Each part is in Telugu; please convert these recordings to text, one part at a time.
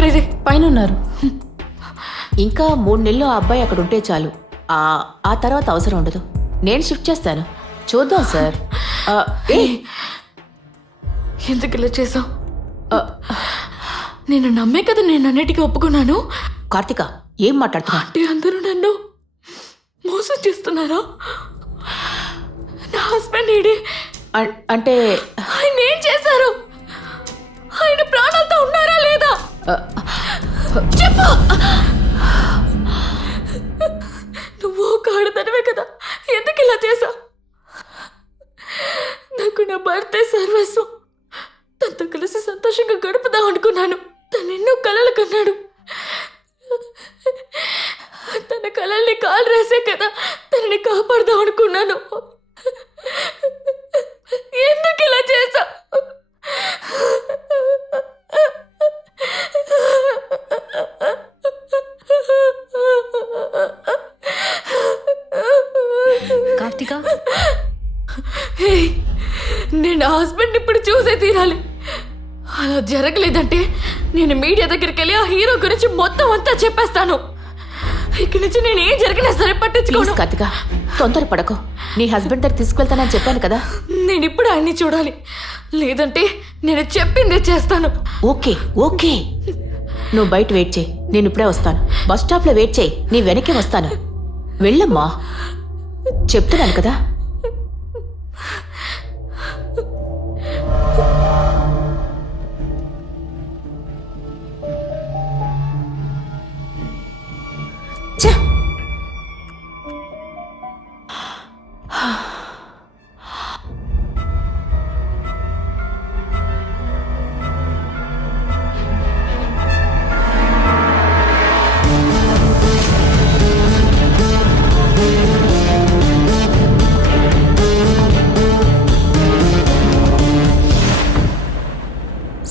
డాక్టర్ ఇది పైన ఉన్నారు. ఇంకా 3 నెలలు ఆ అబ్బాయి అక్కడ ఉంటే చాలు. ఆ తర్వాత అవసరం ఉండదు. నేను షిఫ్ట్ చేస్తాను. చూద్దాం సార్. ఎందుకు ఇలా చేసావు? నేను నమ్మే కదా నేను అన్నిటికీ ఒప్పుకున్నాను. కార్తిక, ఏం మాట్లాడుతున్నా? అంటే అందరూ నన్ను మోసం చేస్తున్నారా? నా హస్బెండ్ ఏడి? అంటే ఆయన ఏం చేశారు? ఆయన ప్రాణాలతో ఉన్నారా లేదా చెప్పు. నువ్వు ఒక ఆడదానివే కదా, ఎందుకు ఇలా చేశావు? నాకు నా భర్తే సర్వస్వం. తనతో కలిసి సంతోషంగా గడుపుదాం అనుకున్నాను. తను ఎన్నో కలలు కన్నాడు. తన కలల్ని కాలు రాసే కదా తనని కాపాడదాం అనుకున్నాను. ఎందుకు ఇలా చేశా? కార్తిక, నేను హస్బెండ్ ఇప్పుడు చూసే తీరాలి. అలా జరగలేదంటే నేను మీడియా దగ్గరికి వెళ్ళి ఆ హీరో గురించి మొత్తం అంతా చెప్పేస్తాను. ఇక్కడి నుంచి నేను ఏం జరిగినా సరే పట్టించుకోను. కార్తిక, తొందరపడకు. నీ హస్బెండ్ దగ్గర తీసుకెళ్తానని చెప్పాను కదా. నేను ఇప్పుడు ఆయన్ని చూడాలి, లేదంటే నేను చెప్పిందే చేస్తాను. ఓకే ఓకే, నువ్వు బయట వెయిట్ చేయి. నేను ఇప్పుడే వస్తాను. బస్ స్టాప్ లో వెయిట్ చేయి. నీ వెనకే వస్తాను. వెళ్ళమ్మా, చెప్తున్నాను కదా. ఛే!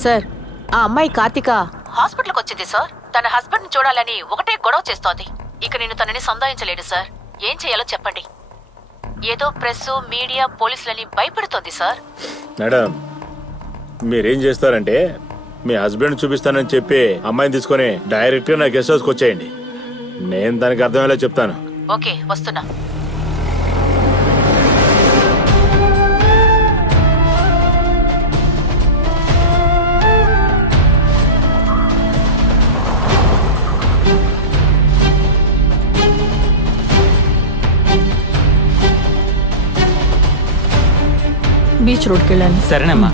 సార్, ఆ అమ్మాయి కార్తిక హాస్పిటల్కి వచ్చింది సార్. తన హస్బెండ్ చూడాలని ఒకటే గొడవ చేస్తోంది. ఇక నేను తనని సంధాయించలేడు సార్. ఏం చేయాలో చెప్పండి. ఏదో ప్రెస్, మీడియా, పోలీసులని భయపెడుతోంది సార్. మేడం, మీరేం చేస్తారంటే మీ హస్బెండ్ చూపిస్తానని చెప్పి అమ్మాయిని తీసుకొని డైరెక్ట్ గా నా గెస్ట్ హౌస్కి వచ్చేయండి. నేను దానికి అర్థమయ్యేలా చెప్తాను. ఓకే, వస్తున్నా. బీచ్ రోడ్కి వెళ్ళాలి. సరేనమ్మా.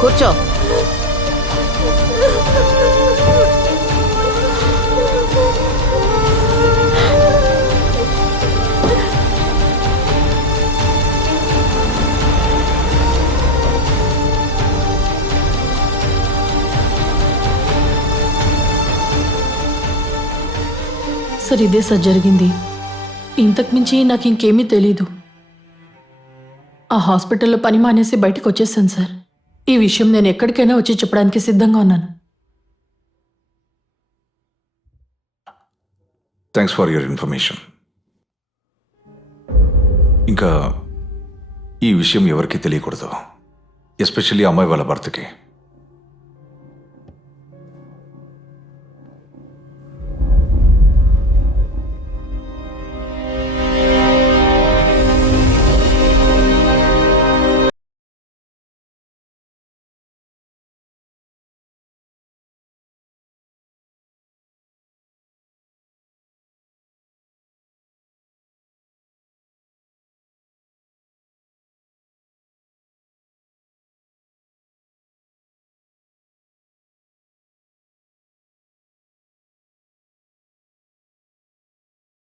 కూర్చో. సార్, ఇదే సార్ జరిగింది. ఇంతకుమించి నాకు ఇంకేమీ తెలీదు. ఆ హాస్పిటల్లో పని మానేసి బయటకు వచ్చేసాను సార్. ఈ విషయం నేను ఎక్కడికైనా వచ్చి చెప్పడానికి సిద్ధంగా ఉన్నాను. Thanks for your information. ఇంకా ఈ విషయం ఎవరికీ తెలియకూడదు, ఎస్పెషల్లీ అమ్మాయి వాళ్ళ భర్తకి.